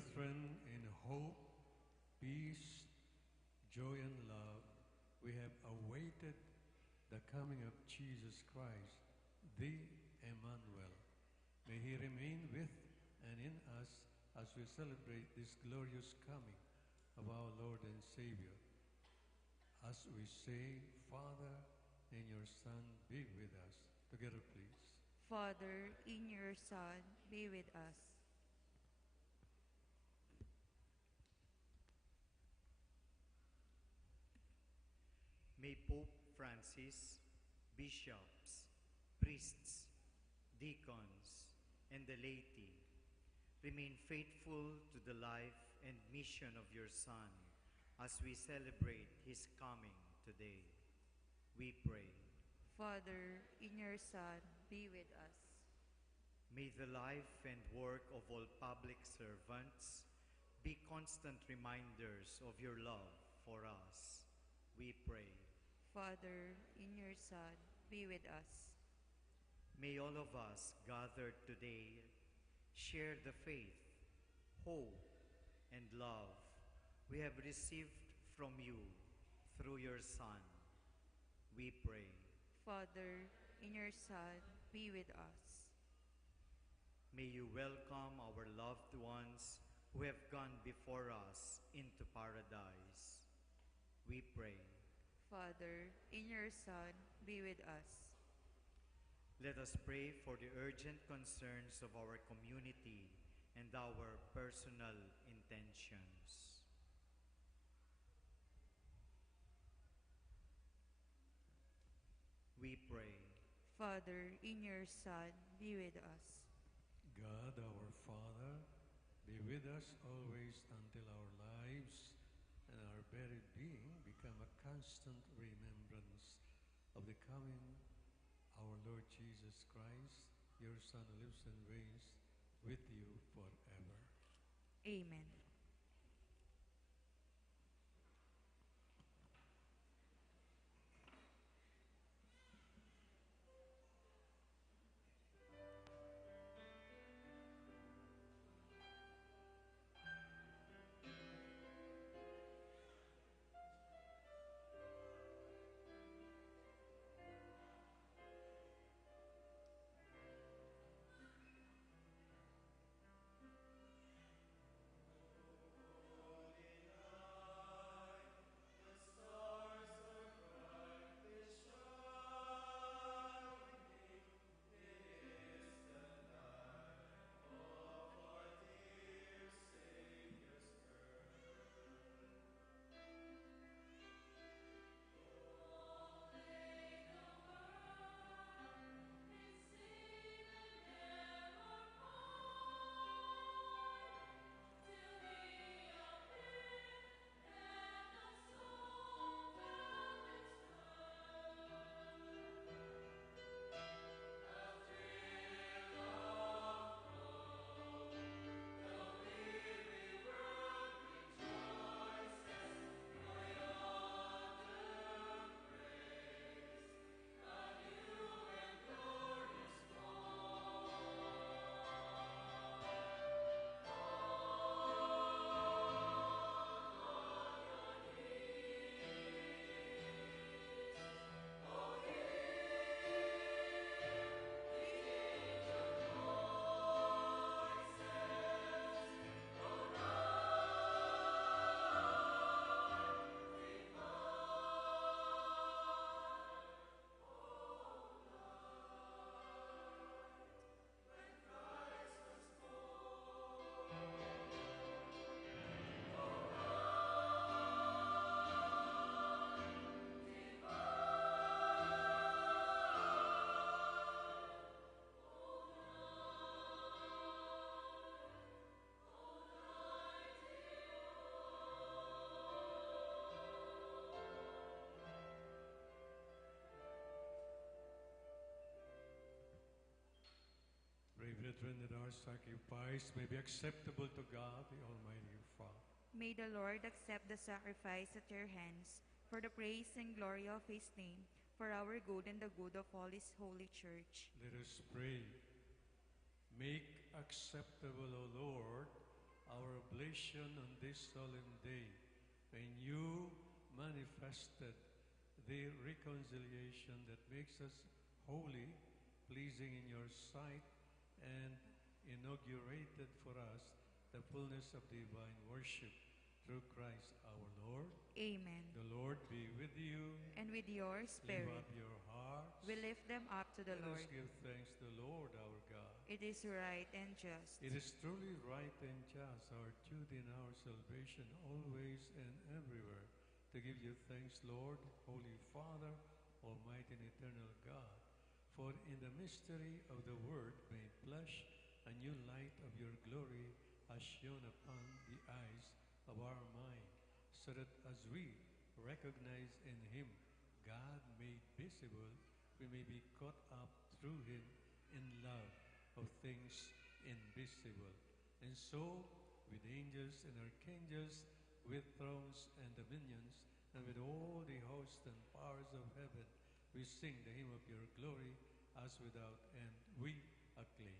brethren, in hope, peace, joy, and love, we have awaited the coming of Jesus Christ, the Emmanuel. May he remain with and in us as we celebrate this glorious coming of our Lord and Savior. As we say, Father, in your Son, be with us. Together, please. Father, in your Son, be with us. May Pope Francis, bishops, priests, deacons, and the laity remain faithful to the life and mission of your Son as we celebrate his coming today. We pray. Father, in your Son, be with us. May the life and work of all public servants be constant reminders of your love for us. We pray. Father, in your Son, be with us. May all of us gathered today share the faith, hope, and love we have received from you through your Son. We pray. Father, in your Son, be with us. May you welcome our loved ones who have gone before us into paradise. We pray. Father, in your Son, be with us. Let us pray for the urgent concerns of our community and our personal intentions. We pray. Father, in your Son, be with us. God, our Father, be with us always until our lives and our very being become a constant remembrance of the coming our Lord Jesus Christ, your Son who lives and reigns with you forever. Amen. Pray, brethren, that our sacrifice may be acceptable to God, the Almighty Father. May the Lord accept the sacrifice at your hands for the praise and glory of his name, for our good and the good of all his holy church. Let us pray. Make acceptable, O Lord, our oblation on this solemn day, when you manifested the reconciliation that makes us holy, pleasing in your sight, and inaugurated for us the fullness of divine worship through Christ our Lord. Amen. The Lord be with you. And with your Lift spirit, up your hearts. we lift them up to the Let Lord. us give thanks to the Lord our God. It is right and just. It is truly right and just, our duty and our salvation, always and everywhere, to give you thanks, Lord, Holy Father, Almighty and eternal God. For in the mystery of the Word made flesh, a new light of your glory has shone upon the eyes of our mind, so that as we recognize in Him God made visible, we may be caught up through Him in love of things invisible. And so, with angels and archangels, with thrones and dominions, and with all the hosts and powers of heaven, we sing the hymn of your glory as without end we acclaim.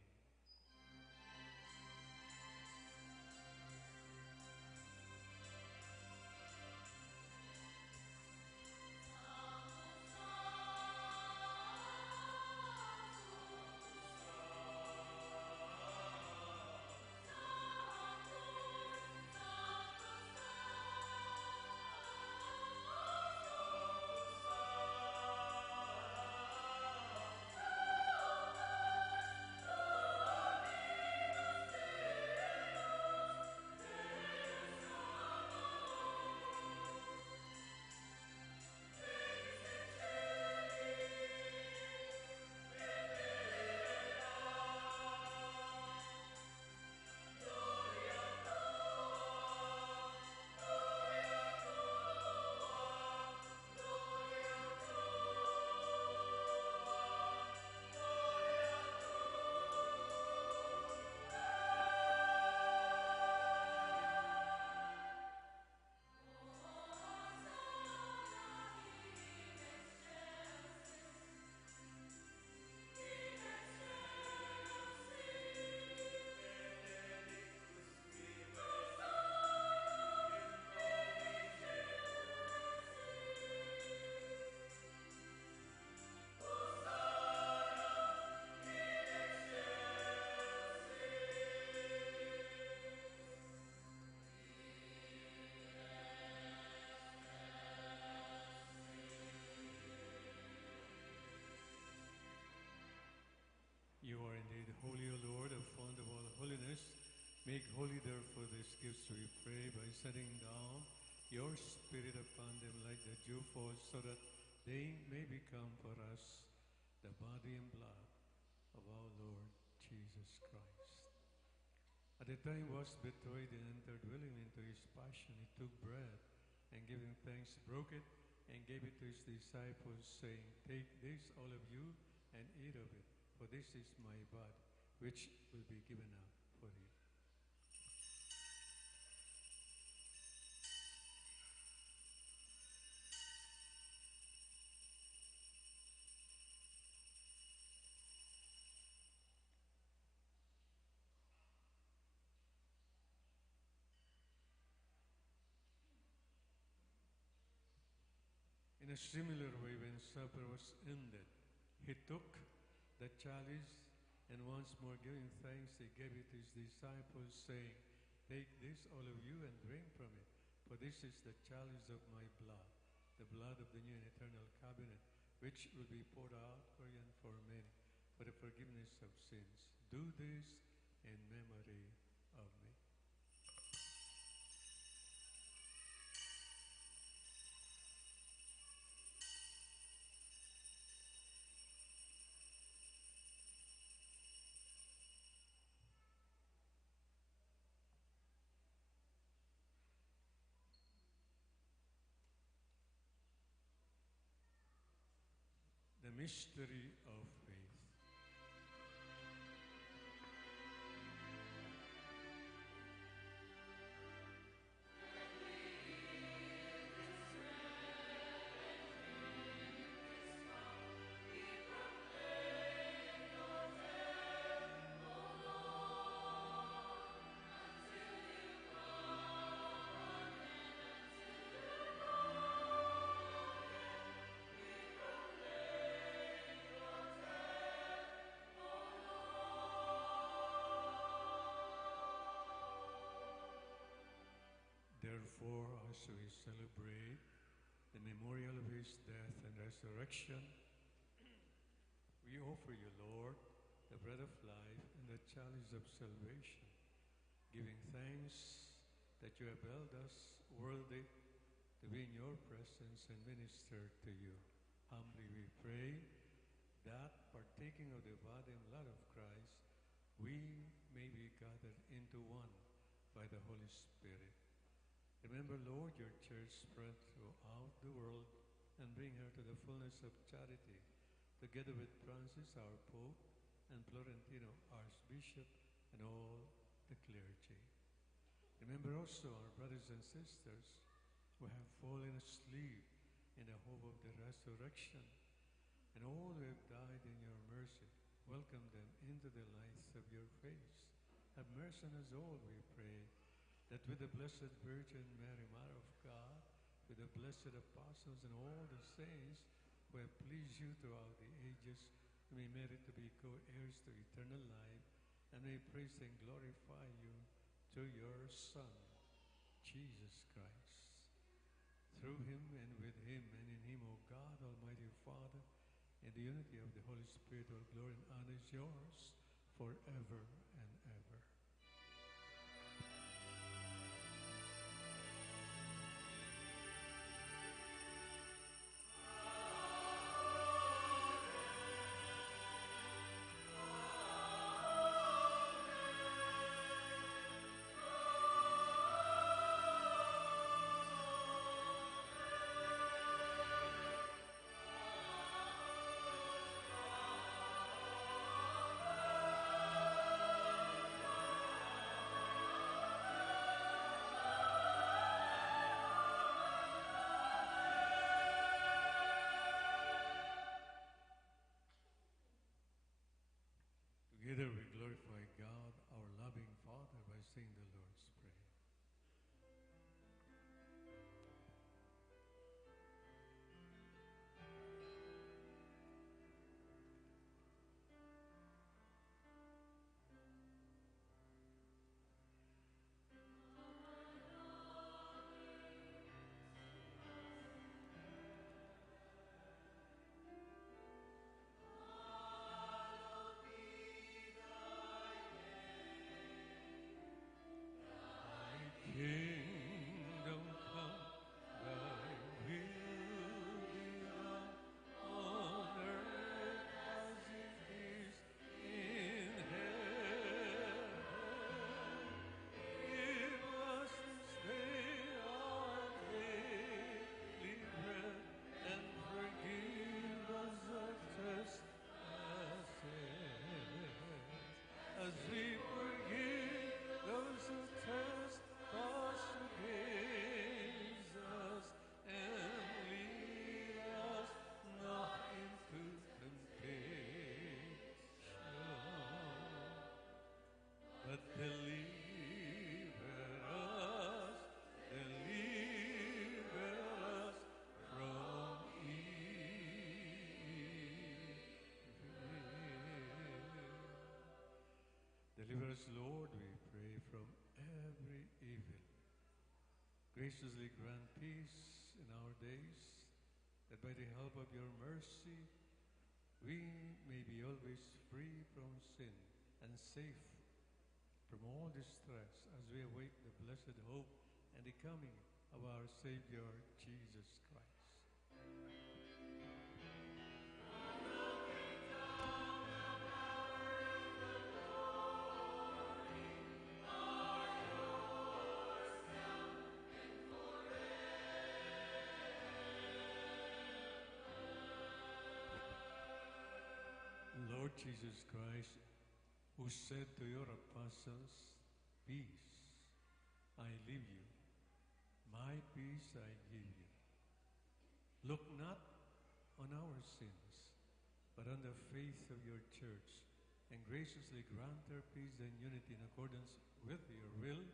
You are indeed holy, O Lord, the fount of all holiness. Make holy, therefore, these gifts, we pray, by sending down your Spirit upon them like the dewfall, so that they may become for us the body and blood of our Lord Jesus Christ. At the time he was betrayed and entered willingly into his passion, he took bread, and giving thanks, broke it, and gave it to his disciples, saying, "Take this, all of you, and eat of it. For this is my body, which will be given up for you." In a similar way, when supper was ended, he took the chalice, and once more giving thanks, he gave it to his disciples, saying, "Take this, all of you, and drink from it. For this is the chalice of my blood, the blood of the new and eternal covenant, which will be poured out for you and for many, for the forgiveness of sins. Do this in memory of me." The mystery of faith. Therefore, as we celebrate the memorial of his death and resurrection, we offer you, Lord, the bread of life and the chalice of salvation, giving thanks that you have held us worthy to be in your presence and minister to you. Humbly we pray that, partaking of the body and blood of Christ, we may be gathered into one by the Holy Spirit. Remember, Lord, your church spread throughout the world and bring her to the fullness of charity, together with Francis, our Pope, and Florentino, Archbishop, and all the clergy. Remember also our brothers and sisters who have fallen asleep in the hope of the resurrection, and all who have died in your mercy. Welcome them into the light of your face. Have mercy on us all, we pray, that with the Blessed Virgin Mary, Mother of God, with the blessed apostles and all the saints who have pleased you throughout the ages, we may merit to be co-heirs to eternal life, and may praise and glorify you through your Son, Jesus Christ. Through him and with him and in him, O God, Almighty Father, in the unity of the Holy Spirit, all glory and honor is yours forever and ever. Together we glorify God, our loving Father, by saying the Lord's Prayer. Kingdom come, thy will be done on earth as it is in heaven. Give us this day our daily bread, and forgive us our trespasses, as we forgive those who trespass against us, and lead us not into temptation, but deliver us from evil. Deliver us, Lord, we pray, from every evil. Graciously grant peace in our days, that by the help of your mercy, we may be always free from sin and safe from all distress, as we await the blessed hope and the coming of our Savior, Jesus Christ. Lord Jesus Christ, who said to your apostles, "Peace I leave you, my peace I give you." Look not on our sins, but on the faith of your church, and graciously grant her peace and unity in accordance with your will,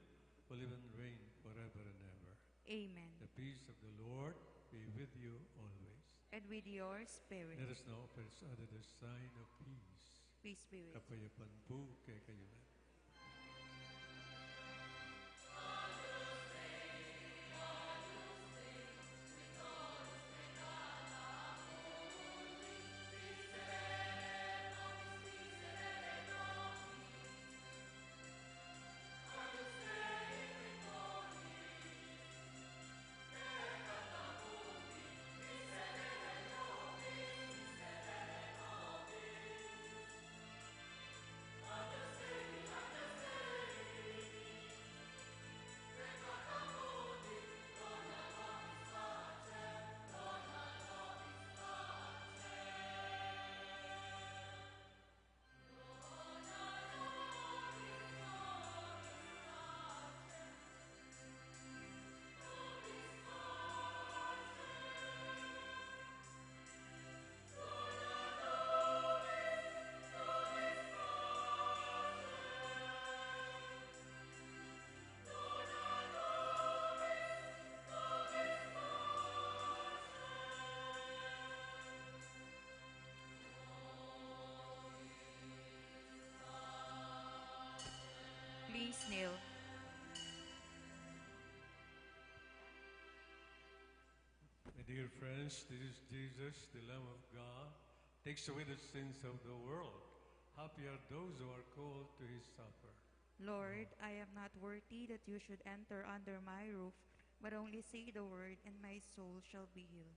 who live and reign forever and ever. Amen. The peace of the Lord be with you always. And with your spirit. Let us now offer each other the sign of peace. Peace be with you. Kapayapaan po kay kayo na. Grace Neal. My dear friends, this is Jesus, the Lamb of God, takes away the sins of the world. Happy are those who are called to his supper. Lord, I am not worthy that you should enter under my roof, but only say the word, and my soul shall be healed.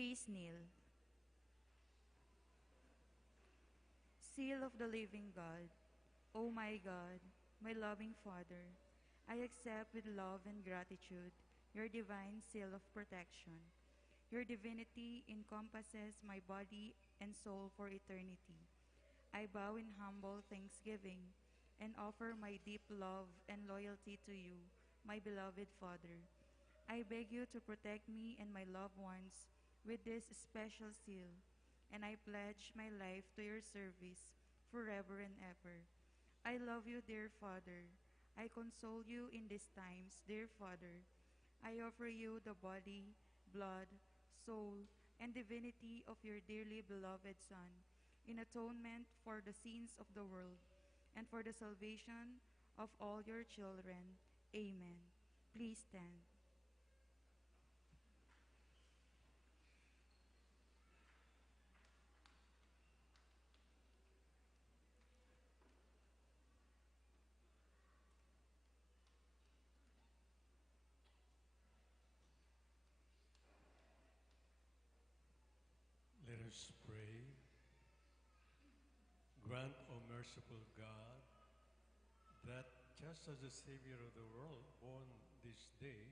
Please kneel. Seal of the living God, O my God, my loving Father, I accept with love and gratitude your divine seal of protection. Your divinity encompasses my body and soul for eternity. I bow in humble thanksgiving and offer my deep love and loyalty to you, my beloved Father. I beg you to protect me and my loved ones with this special seal, and I pledge my life to your service forever and ever. I love you, dear Father. I console you in these times, dear Father. I offer you the body, blood, soul, and divinity of your dearly beloved Son, in atonement for the sins of the world and for the salvation of all your children. Amen. Please stand. Let us pray. Grant, O merciful God, that just as the Savior of the world, born this day,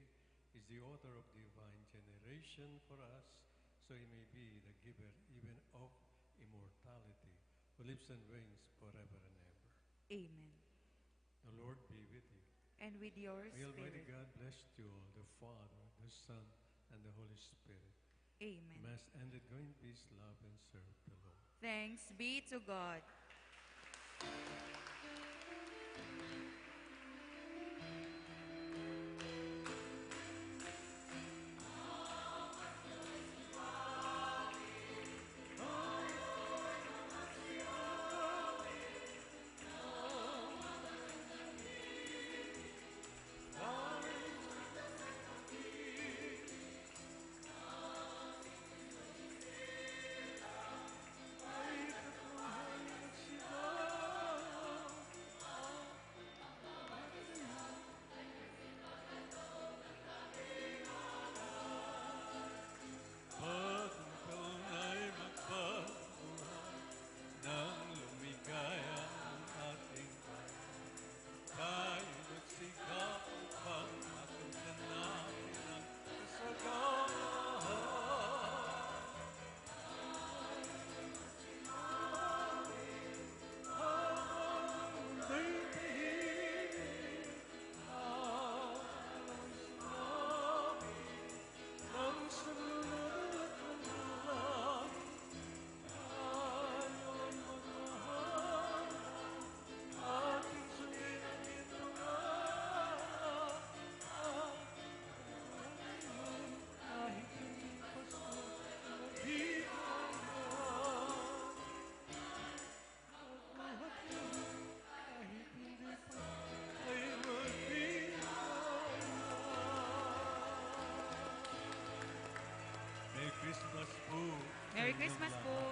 is the author of divine generation for us, so he may be the giver even of immortality, who lives and reigns forever and ever. Amen. The Lord be with you. And with your May Almighty spirit. God bless you all, the Father, the Son, and the Holy Spirit. Amen. Mass ended. Go in peace, love, and serve the Lord. Thanks be to God. Pagkakal ay magpapahal ng lumigaya ang ating Panginoon. Tayo nagsikap upang matundan natin ang kasagahan. Habang mundo'y tahimik, habang sinabi ng sanlunod at ng ulan, tayo ay magmahal, ating sundin ito nga. Kahit hindi pasko, nandito ang lahat. Kahit hindi pa ay magbibigay. Merry Christmas po. Merry Christmas po.